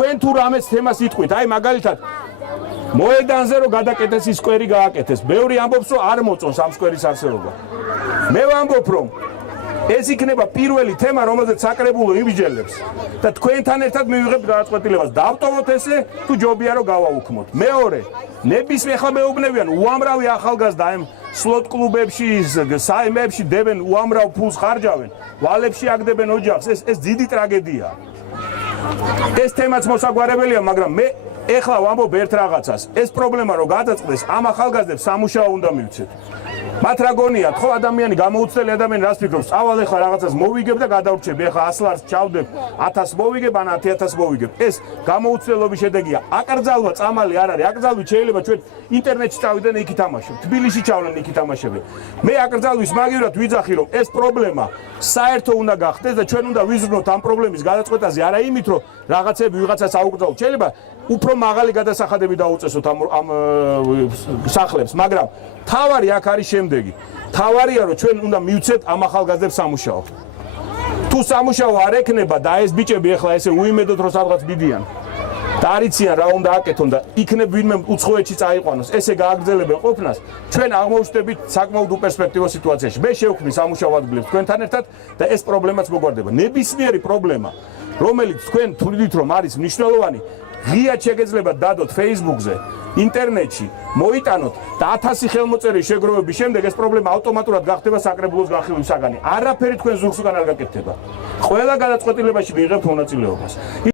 თქვენ თუ რამეს თემას იტყვით, აი მაგალითად მოედანზე რომ გადაკეთეს ის სკვერი გააკეთეს. ბევრი ამბობს რომ არ მოწონს ამ სკვერის არსებობა. მე ვამბობ რომ ეს იქნება პირველი თემა, რომელზეც საკრებულო იმსჯელებს და თქვენთან ერთად მივიღებთ გადაწყვეტილებას. დავტოვოთ ესე თუ ჯობია რომ გავაუქმოთ. მეორე, ნებისმიერ ახლა მეუბნებიან უამრავი ახალგაზრდა ამ სლოტ კლუბებში, საიმებში დებენ უამრავ ფულს ხარჯავენ, ვალებში აგდებენ ოჯახს, ეს დიდი ტრაგედიაა. ეს თემაც მოსაგვარებელია, მაგრამ მე ეხლა ვამბობ ერთ რაღაცას. ეს პრობლემა რო გადაწყდეს, ამ ახალგაზრდებს სამუშაო უნდა მივცეთ. მათ რა გონიათ, ხო ადამიანი გამოუცდელი ადამიანი რას ფიქრობს? წავალ ეხლა რაღაცას მოვიგებ და გადავრჩებ. ეხლა 100 ლარს ჩავდებ, 1000 მოვიგებ, ან 10000 მოვიგებ. ეს გამოუცდელობის შედეგია. აკრძალვა წამალი არ არის. აკრძალვით შეიძლება ჩვენ ინტერნეტში წავიდეთ იქ ითამაშოთ. თბილისში ჩავლენ იქ ითამაშებენ. მე აკრძალვის მაგივრად ვიძახი რომ ეს პრობლემა საერთო უნდა გახდეს და ჩვენ უნდა ვიზრუნოთ ამ პრობლემის გადაწყვეტაზე, არა იმით რომ რაღაცები ვიღაცას აუკრძალოთ. შეიძლება უფრო მაღალი გადასახადები დაუწესოთ ამ სახლებს, მაგრამ თავარი აქ არის შემდეგი. თავარია რომ ჩვენ უნდა მივცეთ ამ ახალგაზრდებს სამუშაო. თუ სამუშაო არ ექნება და ეს ბიჭები ახლა ესე უიმედოდ რომ სადღაც მიდიან და არიციან რა უნდა აკეთონ და იქნებ ვინმე უცხოეთში წაიყვანოს, ესე გააგრძელებენ ყოფნას, ჩვენ აღმოჩნდებით საკმაოდ უპერსპექტივო სიტუაციაში. მე შევქმნი სამუშაო ადგილებს თქვენთან ერთად და ეს პრობლემაც მოგვარდება. ნებისმიერი პრობლემა, რომელიც თქვენ თვლით რომ არის მნიშვნელოვანი, ღიად შეგეძლებათ დადოთ Facebook-ზე, ინტერნეტში, მოიტანოთ და 1000 ხელმოწერის შეგროვების შემდეგ ეს პრობლემა ავტომატურად გახდება საკრებულოს განხილვის საგანი. არაფერი თქვენ ზურგს უკან არ გაკეთდება. ყველა გადაწყვეტილებაში მიიღებთ მონაწილეობას.